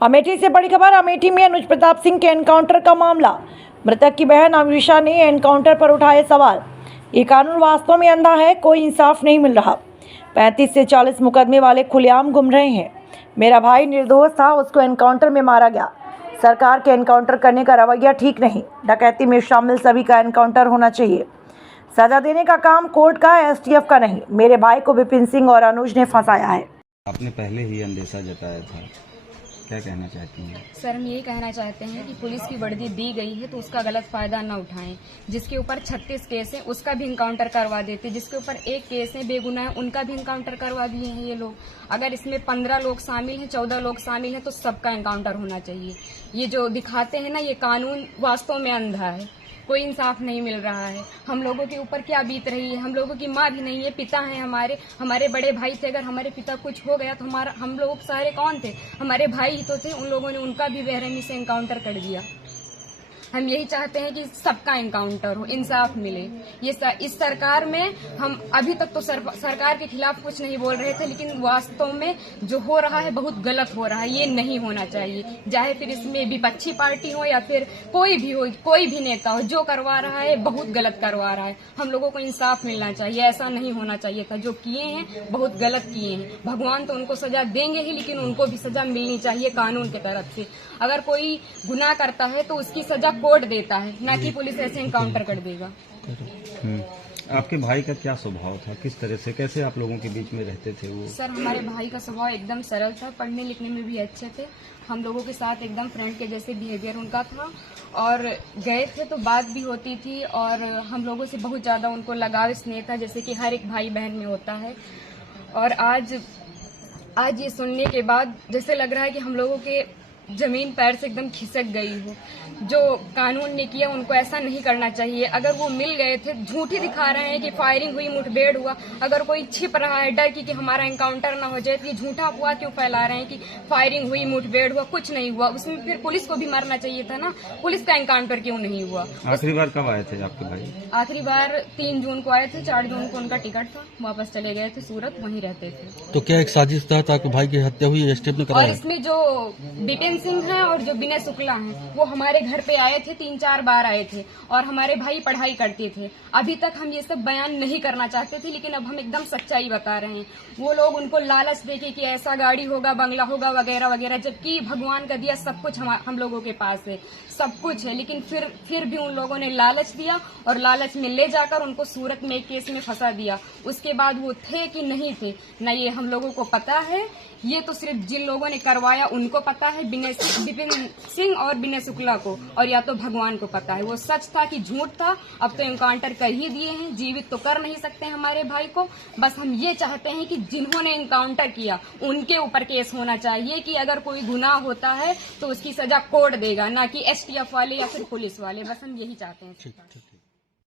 अमेठी से बड़ी खबर। अमेठी में अनुज प्रताप सिंह के एनकाउंटर का मामला। मृतक की बहन अमीषा ने एनकाउंटर पर उठाए सवाल। ये कानून वास्तव में अंधा है, कोई इंसाफ नहीं मिल रहा। 35 से 40 मुकदमे वाले खुलेआम घूम रहे हैं। मेरा भाई निर्दोष था, उसको एनकाउंटर में मारा गया। सरकार के एनकाउंटर करने का रवैया ठीक नहीं। डकैती में शामिल सभी का एनकाउंटर होना चाहिए। सजा देने का काम कोर्ट का, एसटीएफ का नहीं। मेरे भाई को विपिन सिंह और अनुज ने फंसाया है। आपने पहले ही अंदेशा जताया था, क्या कहना चाहती हैं? सर, हम यही कहना चाहते हैं कि पुलिस की वर्दी दी गई है तो उसका गलत फायदा न उठाएं। जिसके ऊपर 36 केस है उसका भी इनकाउंटर करवा देते। जिसके ऊपर एक केस है बेगुनाह उनका भी इनकाउंटर करवा दिए हैं ये लोग। अगर इसमें 15 लोग शामिल हैं, 14 लोग शामिल हैं तो सबका इनकाउंटर होना चाहिए। ये जो दिखाते हैं ना, ये कानून वास्तव में अंधा है। कोई इंसाफ नहीं मिल रहा है। हम लोगों के ऊपर क्या बीत रही है। हम लोगों की माँ भी नहीं है, पिता हैं हमारे बड़े भाई थे। अगर हमारे पिता कुछ हो गया तो हम लोग सारे कौन थे? हमारे भाई ही तो थे। उन लोगों ने उनका भी बेरहमी से एनकाउंटर कर दिया। हम यही चाहते हैं कि सबका एनकाउंटर हो, इंसाफ मिले। इस सरकार में हम अभी तक तो सरकार के खिलाफ कुछ नहीं बोल रहे थे, लेकिन वास्तव में जो हो रहा है बहुत गलत हो रहा है। ये नहीं होना चाहिए। चाहे फिर इसमें विपक्षी पार्टी हो या फिर कोई भी हो, कोई भी नेता हो, जो करवा रहा है बहुत गलत करवा रहा है। हम लोगों को इंसाफ मिलना चाहिए। ऐसा नहीं होना चाहिए था। जो किए हैं बहुत गलत किए हैं। भगवान तो उनको सजा देंगे ही, लेकिन उनको भी सजा मिलनी चाहिए कानून की तरफ से। अगर कोई गुनाह करता है तो उसकी सजा कोर्ट देता है, ना कि पुलिस ऐसे एनकाउंटर कर देगा। आपके भाई का क्या स्वभाव था? किस तरह से, कैसे आप लोगों के बीच में रहते थे वो? सर, हमारे भाई का स्वभाव एकदम सरल था। पढ़ने लिखने में भी अच्छे थे। हम लोगों के साथ एकदम फ्रेंड के जैसे बिहेवियर उनका था। और गए थे तो बात भी होती थी और हम लोगों से बहुत ज्यादा उनको लगाव स्नेह था, जैसे कि हर एक भाई बहन में होता है। और आज ये सुनने के बाद जैसे लग रहा है कि हम लोगों के जमीन पैर से एकदम खिसक गई हो। जो कानून ने किया उनको ऐसा नहीं करना चाहिए। अगर वो मिल गए थे, झूठी दिखा रहे हैं कि फायरिंग हुई, मुठभेड़ हुआ। अगर कोई छिप रहा है डर की कि हमारा एनकाउंटर ना हो जाए, तो ये झूठा अफवाह क्यों फैला रहे हैं कि फायरिंग हुई, मुठभेड़ हुआ? कुछ नहीं हुआ। उसमें फिर पुलिस को भी मरना चाहिए था ना। पुलिस का एनकाउंटर क्यों नहीं हुआ? आखिरी बार कब आए थे आपके भाई? आखिरी बार 3 जून को आए थे। 4 जून को उनका टिकट था, वापस चले गए थे सूरत, वहीं रहते थे। तो क्या एक साजिश था ताकि भाई की हत्या हुई? एसटीएफ ने कराया? और इसमें जो विपिन सिंह है और जो विनय शुक्ला हैं, वो हमारे घर पे आए थे, 3-4 बार आए थे। और हमारे भाई पढ़ाई करते थे। अभी तक हम ये सब बयान नहीं करना चाहते थे, लेकिन अब हम एकदम सच्चाई बता रहे हैं। वो लोग उनको लालच देके कि ऐसा गाड़ी होगा, बंगला होगा, वगैरह वगैरह, जबकि भगवान का दिया सब कुछ हम लोगों के पास है, सब कुछ है। लेकिन फिर भी उन लोगों ने लालच दिया और लालच में ले जाकर उनको सूरत में एक केस में फंसा दिया। उसके बाद वो थे कि नहीं थे न ये हम लोगों को पता है। ये तो सिर्फ जिन लोगों ने करवाया उनको पता है, विपिन सिंह और विनय शुक्ला को, और या तो भगवान को पता है वो सच था कि झूठ था। अब तो एनकाउंटर कर ही दिए हैं, जीवित तो कर नहीं सकते हमारे भाई को। बस हम ये चाहते हैं कि जिन्होंने एनकाउंटर किया उनके ऊपर केस होना चाहिए कि अगर कोई गुनाह होता है तो उसकी सजा कोर्ट देगा, ना कि एसटीएफ वाले या फिर पुलिस वाले। बस हम यही चाहते हैं।